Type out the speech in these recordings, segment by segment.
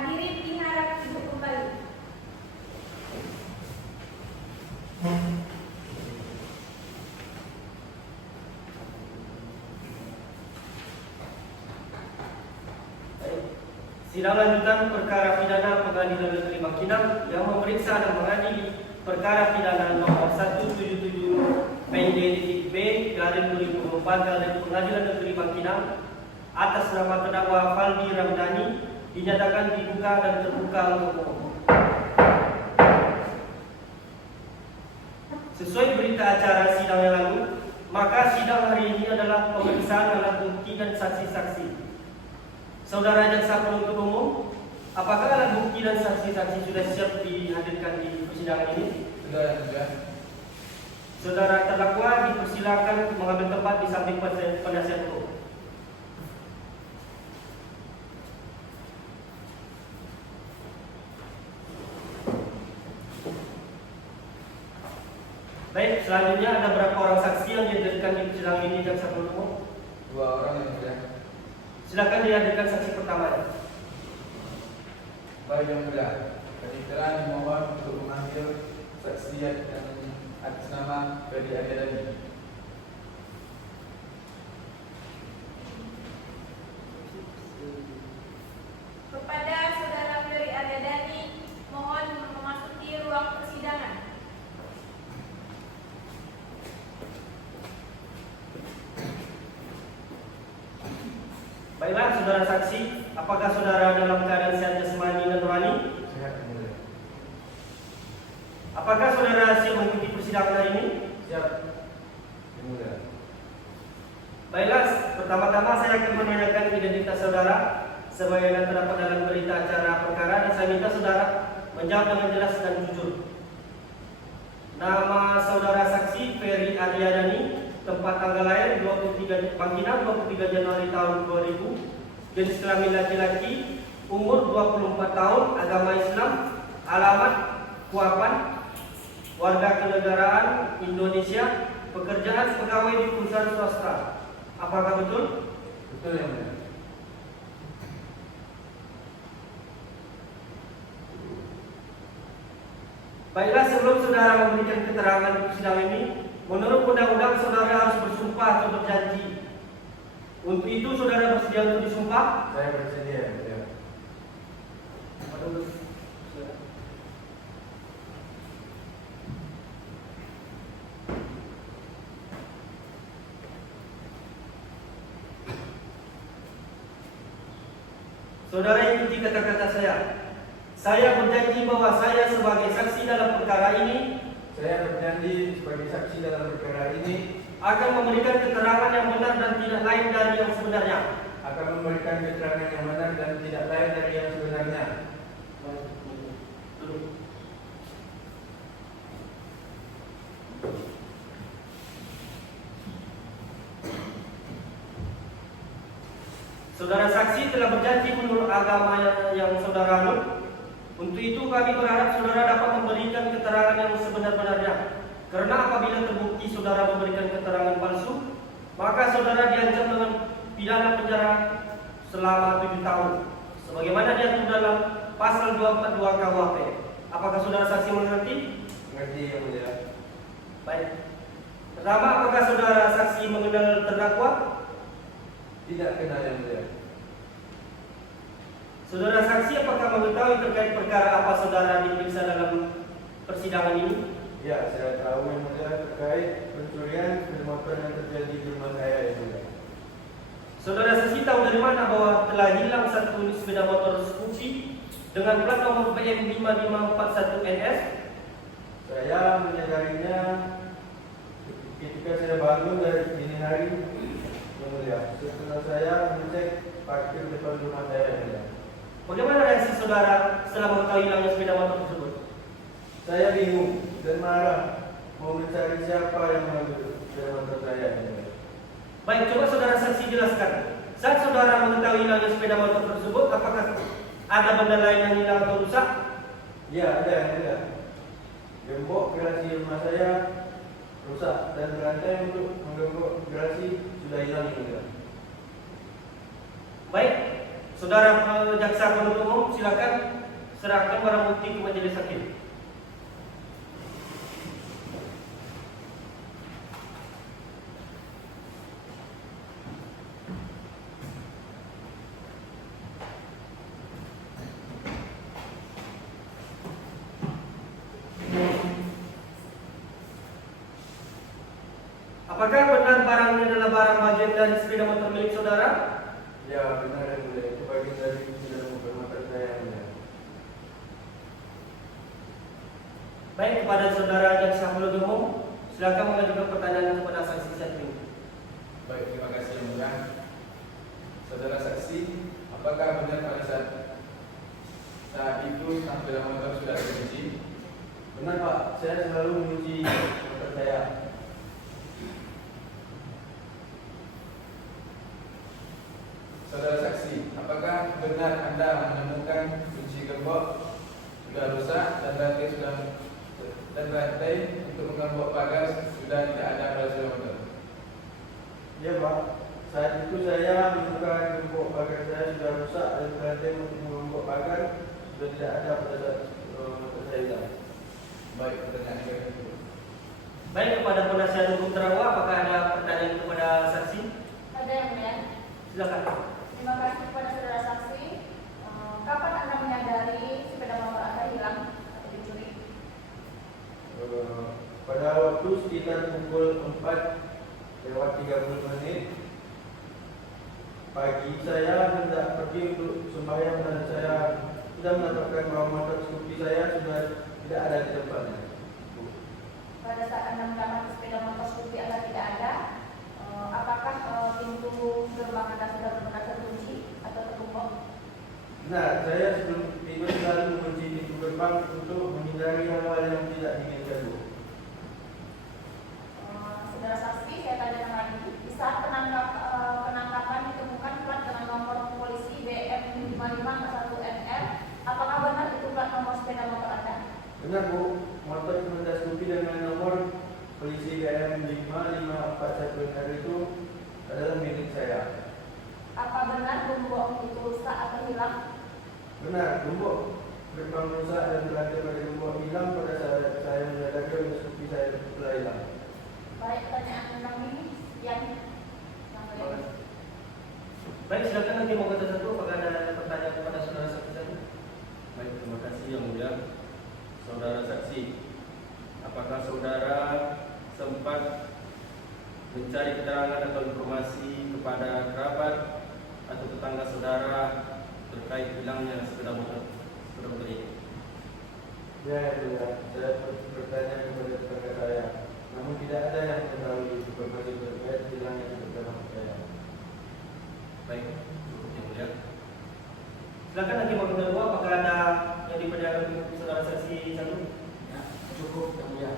Hadirin diharap duduk kembali. Sidang lanjutan perkara pidana Pengadilan Negeri Bangkinang yang memeriksa dan mengadili perkara pidana nomor 177 PID-B garing 2004 garing Pengadilan Negeri Bangkinang atas nama terdakwa Faldi Ramdhani dinyatakan dibuka dan terbuka untuk umum. Sesuai berita acara sidang yang lalu, maka sidang hari ini adalah pemeriksaan alat bukti dan saksi-saksi. Saudara jaksa penuntut umum, apakah alat bukti dan saksi-saksi sudah siap dihadirkan di persidangan ini? Sudah. Saudara terdakwa dipersilakan mengambil tempat di samping penasihat hukum. Baik, selanjutnya ada berapa orang saksi yang dihadirkan di persidangan ini jaksa penuntut umum? 2 orang yang mulia. Silakan dihadirkan saksi pertama. Baik yang mulia, panitera dimohon untuk mengambil saksi yang atas nama Ferry Adedani. Kepada saudara Ferry Adedani, mohon memasuki ruang persidangan. Baiklah, saudara saksi, apakah saudara dalam keadaan sehat jasmani dan rohani? Sehat yang mulia. Apakah saudara siap mengikuti persidangan hari ini? Siap yang mulia. Baiklah, pertama-tama saya akan menanyakan identitas saudara sebagaimana terdapat dalam berita acara perkara dan saya minta saudara menjawab dengan jelas dan jujur. Nama saudara saksi Ferry Adedani, tempat tanggal lahir 23 Bangkinang 23 Januari tahun 2000, jenis kelamin laki-laki, umur 24 tahun, agama Islam, alamat Kuapan, warga kenegaraan Indonesia, pekerjaan pegawai di perusahaan swasta. Apakah betul? Betul yang mulia. Baiklah, sebelum saudara memberikan keterangan di persidangan ini, menurut undang-undang saudara harus bersumpah atau berjanji. Untuk itu saudara bersedia untuk disumpah? Saya bersedia yang mulia. Saudara ikuti kata-kata saya. Saya berjanji bahwa saya sebagai saksi dalam perkara ini Saya berjanji sebagai saksi dalam perkara ini akan memberikan keterangan yang benar dan tidak lain dari yang sebenarnya. akan memberikan keterangan yang benar dan tidak lain dari yang sebenarnya. Saudara saksi telah berjanji menurut agama yang saudara anut. Untuk itu kami berharap saudara dapat memberikan keterangan yang sebenar-benarnya. Karena apabila terbukti saudara memberikan keterangan palsu, maka saudara diancam dengan pidana penjara selama 7 tahun. Sebagaimana diatur dalam pasal 242 KUHP. Apakah saudara saksi mengerti? Mengerti yang mulia. Baik. Pertama, apakah saudara saksi mengenal terdakwa? Tidak kenal yang mulia. Saudara saksi apakah mengetahui terkait perkara apa saudara diperiksa dalam persidangan ini? Ya, saya tahu yang mulia terkait pencurian sepeda motor yang terjadi di rumah saya yang mulia. Saudara saksi tahu dari mana bahwa telah hilang satu unit sepeda motor Scoopy dengan plat nomor PM5541NS? Saya menyadarinya ketika saya bangun dari dini hari yang mulia. Setelah saya mengecek parkir depan rumah saya yang mulia. Bagaimana reaksi saudara setelah mengetahui hilangnya sepeda motor tersebut? Saya bingung dan marah, mau mencari siapa yang mengambil sepeda motor saya yang mulia. Baik, coba saudara saksi jelaskan. Saat saudara mengetahui hilangnya sepeda motor tersebut, apakah ada benda lain yang hilang atau rusak? Ya, ada yang mulia. Gembok gerasi rumah saya rusak dan rantai untuk menggembok gerasi sudah hilang yang mulia. Baik, Saudara jaksa penuntut umum, silakan serahkan barang bukti ke majelis hakim. Apakah benar barang ini adalah barang bagian dari sepeda motor milik saudara? Ya, benar yang mulia. Itu bagian dari sepeda motor saya yang mulia. Baik, kepada saudara jaksa penuntut umum, silakan mengajukan pertanyaan kepada saksi satu ini. Baik, terima kasih yang mulia. Saudara saksi, apakah benar pada saat itu sang sepeda motor sudah dikunci? Benar Pak, saya selalu mengunci motor saya. Saudara saksi, apakah benar Anda menemukan kunci gembok sudah rusak dan rantai untuk menggembok pagar sudah tidak ada pada sepeda motor? Ya Pak, saat itu saya menemukan gembok pagar saya sudah rusak dan rantai untuk menggembok pagar sudah tidak ada pada saat motor saya hilang. Baik, pertanyaan kedua. Baik, kepada penasihat hukum terdakwa, apakah ada pertanyaan kepada saksi? Ada yang mulia. Silakan. Terima kasih kepada saudara saksi. Kapan Anda menyadari sepeda motor Anda hilang atau dicuri? Pada waktu sekitar pukul 4:30 pagi, saya hendak pergi untuk sembahyang dan saya sudah mendapatkan bahwa motor skupi saya sudah tidak ada di tempatnya. Pada saat Anda mendapati sepeda motor Scoopy Anda tidak ada, apakah pintu gerbang Anda sudah benar-benar terkunci atau tertutup? Nah, saya sebelum tiba selalu mengunci pintu gerbang untuk menghindari hal-hal yang tidak diinginkan. Saudara saksi, saya tanyakan lagi. Di saat penangkapan ditemukan plat dengan nomor polisi BM 5541NR, apakah benar itu plat nomor sepeda motor Anda? Benar Bu, motor Honda Scoopy dengan nomor polisi BM 5541NR itu adalah milik saya. Apa benar gembok itu rusak atau hilang? Benar, gembok gerbang rusak dan rantai pada gembok hilang pada saat saya menyadari bahwa Scoopy saya telah hilang. Baik, pertanyaan tentang ini yang Baik, silakan nanti mau kata satu. Apakah ada pertanyaan kepada saudara saksi satu? Baik, terima kasih yang mulia. Saudara saksi, apakah saudara sempat mencari keterangan atau informasi kepada kerabat atau tetangga saudara terkait hilangnya sepeda motor ini? Ya, saya bertanya kepada tetangga saya, namun tidak ada yang mengetahui informasi terkait hilangnya sepeda motor saya. Baik, yang mulia. Silakan nanti mau kedua, apakah ada yang diperlihatkan untuk saudara saksi satu? Ya, cukup yang mulia.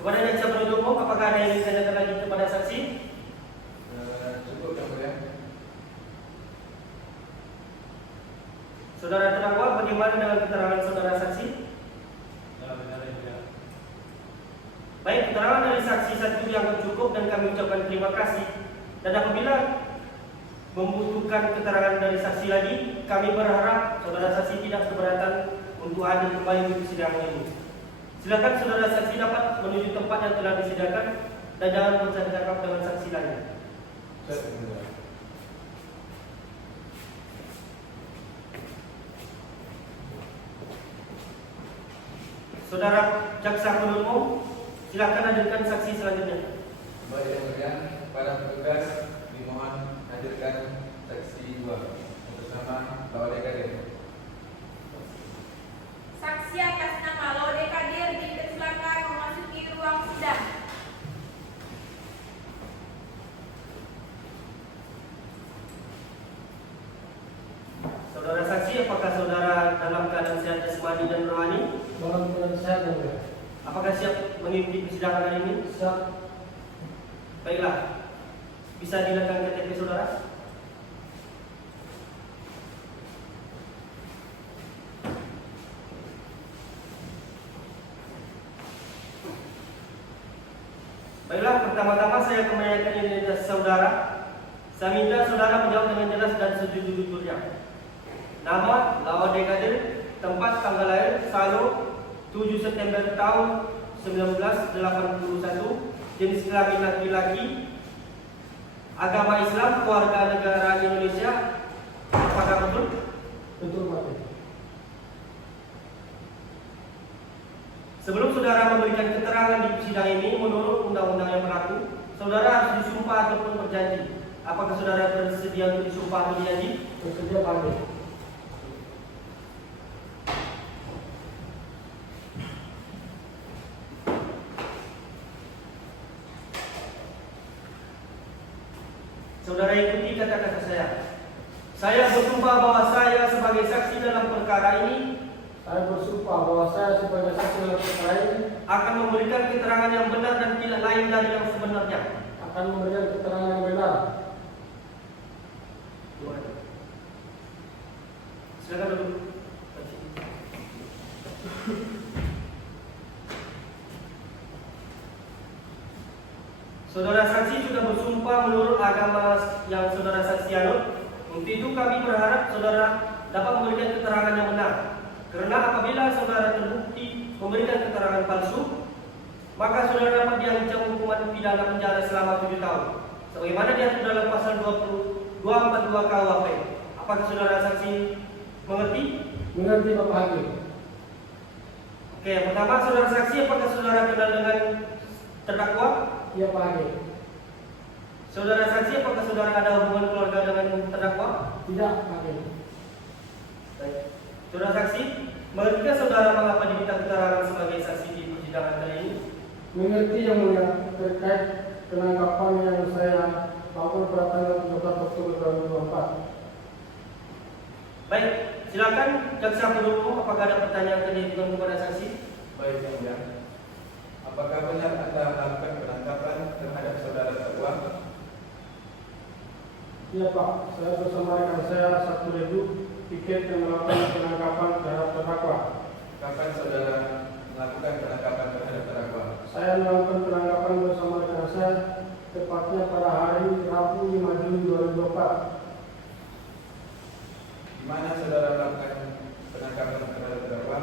Kepada jaksa penuntut umum, apakah ada yang ingin ditanyakan lagi kepada saksi? Cukup yang mulia. Saudara terdakwa, bagaimana dengan keterangan saudara saksi? Benar yang mulia. Baik, keterangan dari saksi satu yang cukup dan kami ucapkan terima kasih. Dan apabila membutuhkan keterangan dari saksi lagi, kami berharap saudara saksi tidak keberatan untuk hadir kembali di persidangan ini. Silakan saudara saksi dapat menuju tempat yang telah disediakan dan jangan bercakap dengan saksi lain. Siap, yang mulia. Saudara jaksa penuntut umum, silakan hadirkan saksi selanjutnya. Baik yang mulia, para petugas dimohon hadirkan saksi 2 bersama Laude Kadir. saksi atas nama Laude Kadir di kecelakaan memasuki ruang sidang. Saudara saksi, apakah saudara dalam keadaan sehat jasmani dan rohani? Dalam keadaan sehat yang mulia. Apakah siap mengikuti persidangan hari ini? Siap. Baiklah, bisa diletakkan KTP saudara? Baiklah, pertama-tama saya akan menanyakan identitas saudara. Saya minta saudara menjawab dengan jelas dan setuju sejujur-jujurnya. Nama Lawade Kadir, tempat tanggal lahir Salo 7 September tahun 1981, jenis kelamin laki-laki, agama Islam, keluarga negara Indonesia. Apakah betul? Betul, Pak. Sebelum saudara memberikan keterangan di sidang ini, menurut undang-undang yang berlaku, saudara harus disumpah ataupun berjanji. Apakah saudara bersedia untuk disumpah atau berjanji? Bersedia, Pak. Saudara ikuti kata-kata saya. Saya bersumpah bahwa saya sebagai saksi dalam perkara ini Saya bersumpah bahwa saya sebagai saksi dalam perkara ini akan memberikan keterangan yang benar dan tidak lain dari yang sebenarnya. akan memberikan keterangan yang benar. Silakan duduk. Saudara saksi sudah bersumpah menurut agama yang saudara saksi anut. Untuk itu kami berharap saudara dapat memberikan keterangan yang benar. Karena apabila saudara terbukti memberikan keterangan palsu, maka saudara dapat diancam hukuman pidana penjara selama 7 tahun. Sebagaimana diatur dalam pasal 242 KUHP. Apakah saudara saksi mengerti? Mengerti, Bapak Hakim. Oke, yang pertama saudara saksi, apakah saudara kenal dengan terdakwa? Iya, Pak Hakim. Saudara saksi, apakah saudara ada hubungan keluarga dengan terdakwa? Tidak, Pak Hakim. Baik. Saudara saksi, mengerti saudara mengapa diminta keterangan sebagai saksi di persidangan kali ini? Mengerti yang mulia terkait penangkapan yang saya lakukan pada tanggal 13 Oktober 2024. Baik, silakan jaksa penuntut umum, apakah ada pertanyaan yang diajukan kepada saksi? Baik, Yang Mulia. Apakah benar Anda melakukan penangkapan terhadap saudara terdakwa? Iya, Pak. Saya bersama rekan saya satu Redu tiket yang melakukan penangkapan terhadap terdakwa. Kapan saudara melakukan penangkapan terhadap terdakwa? Saya melakukan penangkapan bersama rekan saya tepatnya pada hari Rabu 5 Juni 2024. Di mana saudara melakukan penangkapan terhadap terdakwa?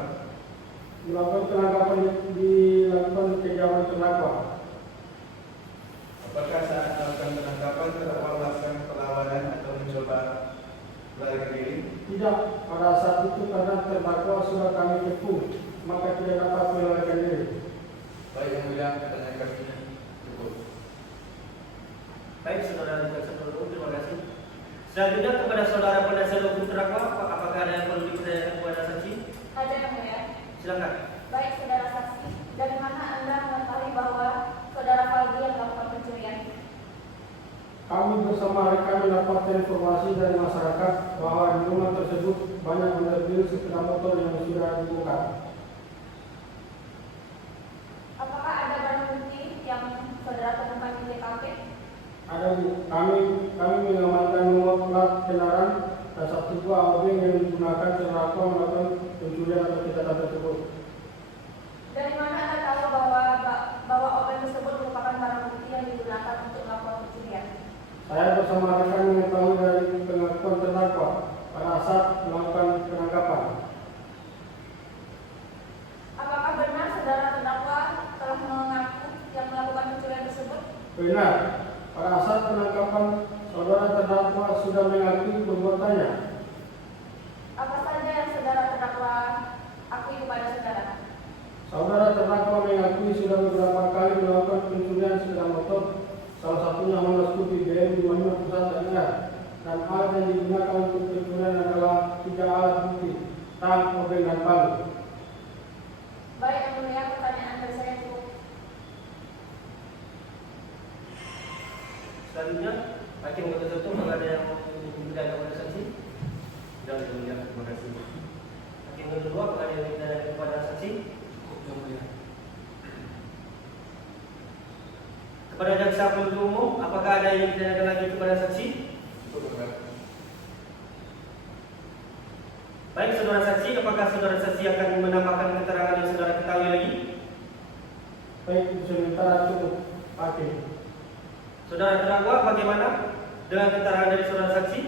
Melakukan penangkapan dilakukan di kediaman terdakwa. Apakah saat melakukan penangkapan terdakwa melakukan perlawanan atau mencoba melarikan diri? Tidak, pada saat itu karena terdakwa sudah kami kepung, maka tidak dapat melarikan diri. Baik, Yang Mulia, pertanyaan kami cukup. Baik, saudara jaksa penuntut umum, terima kasih. Selanjutnya kepada saudara penasihat hukum terdakwa, apakah ada yang perlu dipertanyakan kepada saksi? Ada yang mulia. Silakan. Baik, saudara saksi, dari mana Anda mengetahui bahwa saudara Faldi yang melakukan pencurian? Kami bersama rekan mendapatkan informasi dari masyarakat bahwa di rumah tersebut banyak mobil sepeda motor yang sudah dibongkar. Apakah ada barang bukti yang saudara temukan di TKP? Ada kami mengamankan nomor plat kendaraan dan satu buah obeng yang digunakan terdakwa melakukan pencurian atau kejahatan tersebut. Dari mana Anda tahu bahwa obeng tersebut merupakan barang bukti yang digunakan untuk melakukan pencurian? Saya bersama rekan mengetahui dari pengakuan terdakwa pada saat melakukan penangkapan. Apakah benar saudara terdakwa telah mengaku yang melakukan pencurian tersebut? Benar, pada saat penangkapan saudara terdakwa sudah mengakui perbuatannya. Apa saja yang saudara terdakwa akui kepada saudara? Saudara terdakwa mengakui sudah beberapa kali melakukan pencurian sepeda motor, salah satunya Honda Scoopy BM 251 NR, dan alat yang digunakan untuk pencurian adalah 3 alat bukti, tang, obeng, dan palu. Baik, yang mulia, pertanyaan dari saya cukup. Selanjutnya, hakim penuntut umum, apakah ada yang dipertanyakan kepada saksi? Tidak, Yang Mulia. Terima kasih. Hakim penuntut umum, apakah ada yang dipertanyakan kepada saksi? Yang Mulia. Kepada jaksa penuntut umum, apakah ada yang ditanyakan lagi kepada saksi? Cukup, Bapak. Baik, saudara saksi, apakah saudara saksi akan menambahkan keterangan yang saudara ketahui lagi? Baik, itu sementara cukup, Hakim. Saudara terdakwa, bagaimana dengan keterangan dari saudara saksi?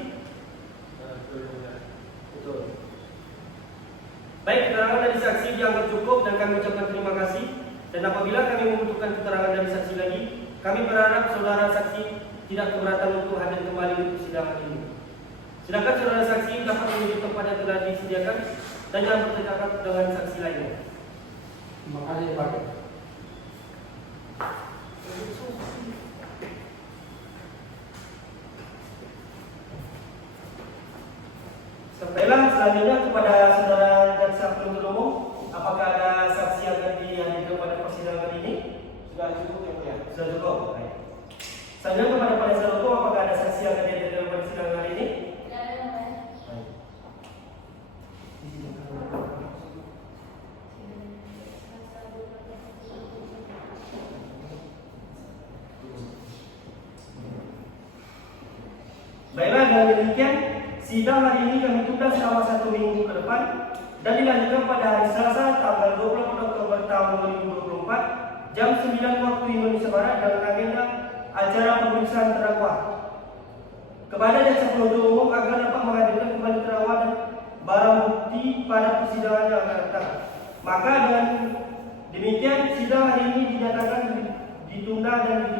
Dan apabila kami membutuhkan keterangan dari saksi lagi, kami berharap saudara saksi tidak keberatan untuk hadir kembali di persidangan ini. Silakan saudara saksi dapat menuju tempat yang telah disediakan dan jangan bercakap dengan saksi lainnya. Terima kasih Pak. Sampailah selanjutnya kepada saudara jaksa penuntut umum, apakah ada saksi yang akan dihadirkan pada persidangan ini? Sudah cukup yang mulia. Sudah cukup. Baik. Selanjutnya kepada penasihat hukum, apakah ada saksi yang akan dihadirkan pada persidangan ini? Tidak ada yang lain. Baik. Baiklah, dengan demikian sidang hari ini kami tunda selama 1 minggu ke depan dan dilanjutkan pada hari Selasa tanggal 24 Oktober tahun 2024 jam 9 waktu Indonesia Barat dengan agenda acara pemeriksaan terdakwa. Kepada jaksa penuntut umum agar dapat menghadirkan kembali terdakwa dan barang bukti pada persidangan yang akan datang. Maka dengan demikian sidang hari ini dinyatakan ditunda dan